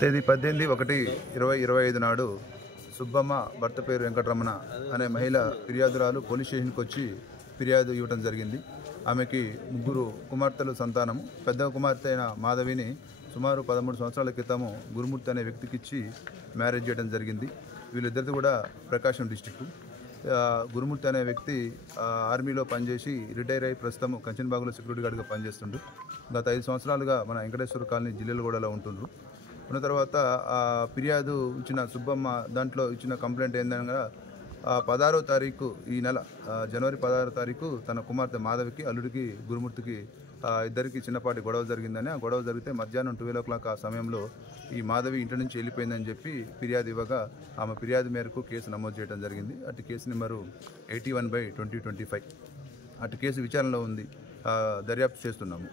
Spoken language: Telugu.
తేదీ 18/1/2025 నాడు సుబ్బమ్మ భర్త పేరు వెంకటరమణ అనే మహిళ ఫిర్యాదురాలు పోలీస్ స్టేషన్కి వచ్చి ఫిర్యాదు ఇవ్వడం జరిగింది. ఆమెకి ముగ్గురు కుమార్తెలు సంతానము. పెద్ద కుమార్తె అయిన మాధవిని సుమారు 13 సంవత్సరాల క్రితము గురుమూర్తి అనే వ్యక్తికి ఇచ్చి మ్యారేజ్ చేయడం జరిగింది. వీళ్ళిద్దరిది కూడా ప్రకాశం డిస్టిక్. గురుమూర్తి అనే వ్యక్తి ఆర్మీలో పనిచేసి రిటైర్ అయ్యి ప్రస్తుతం కంచన్బాగులో సెక్యూరిటీ గార్డ్గా పనిచేస్తుండ్రు. గత 5 సంవత్సరాలుగా మన వెంకటేశ్వర కాలనీ జిల్లెలగూడలో ఉంటుండ్రు. ఉన్న తర్వాత ఫిర్యాదు ఇచ్చిన సుబ్బమ్మ దాంట్లో ఇచ్చిన కంప్లైంట్ ఏందనగా 16వ తారీఖు ఈ నెల జనవరి 16వ తారీఖు తన కుమార్తె మాధవికి అల్లుడికి గురుమూర్తికి ఇద్దరికి చిన్నపాటి గొడవ జరిగిందని, ఆ గొడవ జరిగితే మధ్యాహ్నం 12 o'clock ఆ సమయంలో ఈ మాధవి ఇంటి నుంచి వెళ్ళిపోయిందని చెప్పి ఫిర్యాదు ఇవ్వగా ఆమె ఫిర్యాదు మేరకు కేసు నమోదు చేయడం జరిగింది. అటు కేసు నెంబరు 81/2025. అటు కేసు విచారణలో ఉంది, దర్యాప్తు చేస్తున్నాము.